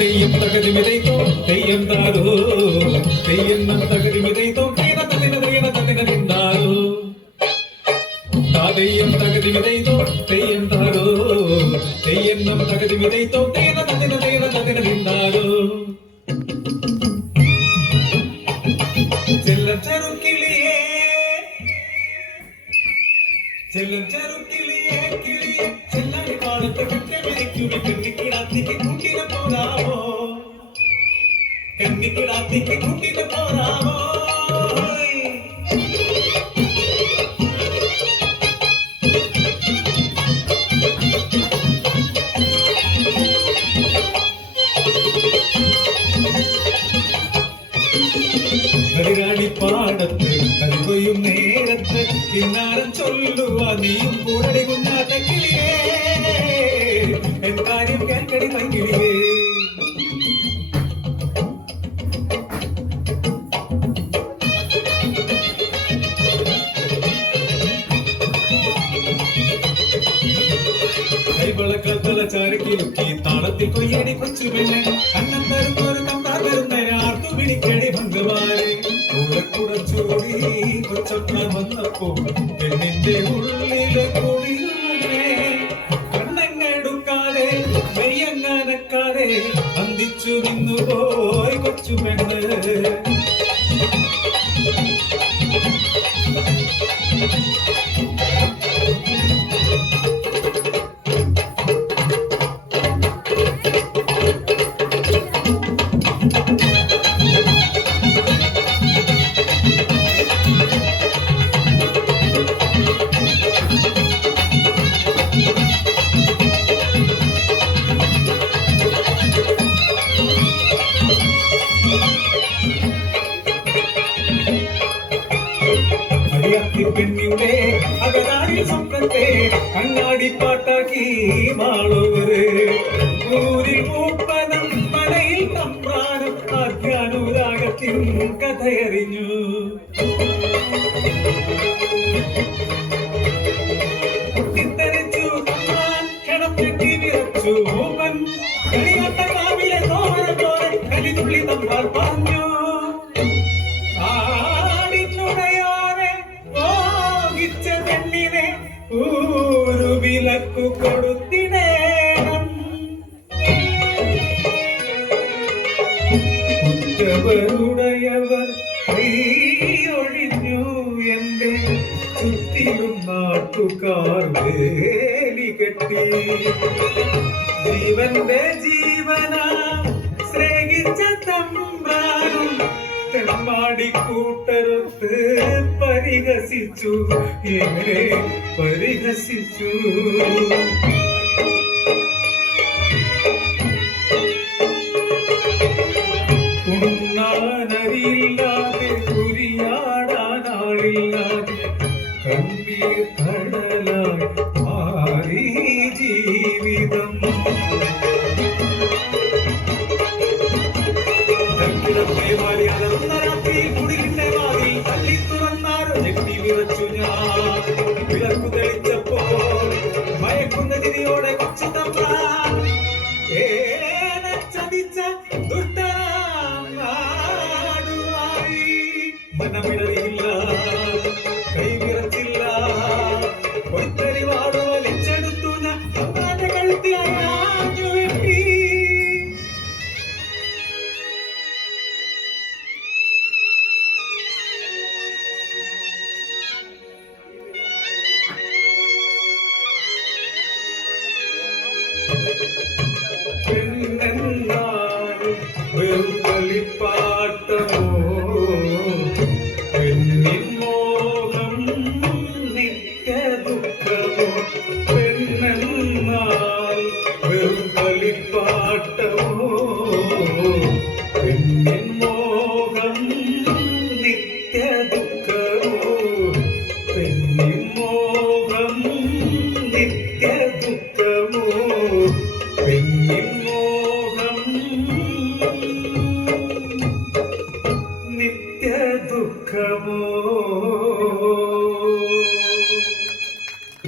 തെയ്യം തകതി മിതൈത്തോ തെയ്യം താരോ തെയ്യം തകതി മിതൈത്തോ തതിന നിന്നാരോ തെയ്യം തകതി മിതൈത്തോ തെയ്യം താരോ തെയ്യം തകതി മിതൈത്തോ തതിന നിന്നാരോ ചെല്ലം ചെറുക്കിളിയേ ചെല്ലം ചെറുക്കിളിയേ കിളിയേ ചെല്ലടി പാടത്ത് കെട്ടിമരിക്കുള്ള കണ്ണിക്കിടാത്തിക്ക് കൂട്ടിന് പോരാമോ കണ്ണിക്കിടാത്തിക്ക് കൂട്ടിന് പോരാമോ പാടത്ത് കൽവയും നേരത്ത് കിന്നാരം ചൊല്ലുക നീയും കൂടടി കുഞ്ഞാത്ത കിളിയേ എന്താരും കേൾക്കടി മങ്കിളിയേ കൈവളക്കത്തല ചാരക്കിലുക്കി താളത്തിൽ കൊയ്യടി കൊച്ചു പെണ്ണെ അന്നം തരുന്നൊരു കമ്പാർ വരുന്നേരെ ആർത്തു പിടിക്കടി ഭംഗമാരെ കൂടച്ചൂടി കൊച്ചൊട്ട വന്നപ്പോ പെണ്ണിന്റെ ഉള്ളിലെ കുളിരേ കണ്ണങ്ങെടുക്കാതെ മെയ്യങ്ങനക്കാതെ അന്തിച്ചു നിന്നുപോയി കൊച്ചു പെണ്ണ് പെണ്ണിന്റെ അകനാടി സ്വപ്നത്തെ കണ്ണാടി പാട്ടാക്കി മാളൂര് ഊരിൽ മൂപ്പനം മലയിൽ തമ്പ്രാനം ആഖ്യാനുരാഗത്തിൻ കഥയറിഞ്ഞു പൊട്ടിത്തെറിച്ചു കിടപ്പെട്ടി വിറച്ചു മൂപ്പൻ കളിയാട്ട കാവിലെ തോമന പോലെ കലിതുള്ളി തമ്പാൽ പറഞ്ഞു വിലക്കു കൊടുത്തിടേണം ഉറ്റവരുടയവർ കൈയൊഴിഞ്ഞു എന്റെ ചുറ്റിലും നാട്ടുകാർ വേലി കെട്ടി ജീവന്റെ ജീവന സ്നേഹിച്ച തമ്പ്രാനും തെമ്മാടിക്കൂട്ടരുത്ത് പരിഹസിച്ചു എങ്ങനെ പരിഹസിച്ചു ഉണ്ണാനരിയില്ലാതെ കുരിയാടാനാളില്ലാതെ കണ്ണീർ കടലായി മാറി ജീവിതം വിളക്കു തെളിച്ചപ്പോ മയക്കുന്ന ചിരിയോടെ കൊച്ചു തമ്പ്രാൻ ചതിച്ച ദുഷ്ടനാടുവായി മനമിടറിയില്ല കൈ വിറച്ചില്ല പൊയ്ത്തരിവാട് വലിച്ചെടുത്തു ഞാൻ തമ്പ്രാന്റെ കഴുത്തിയാഞ്ഞു വെട്ടി വെറും കളിപ്പാ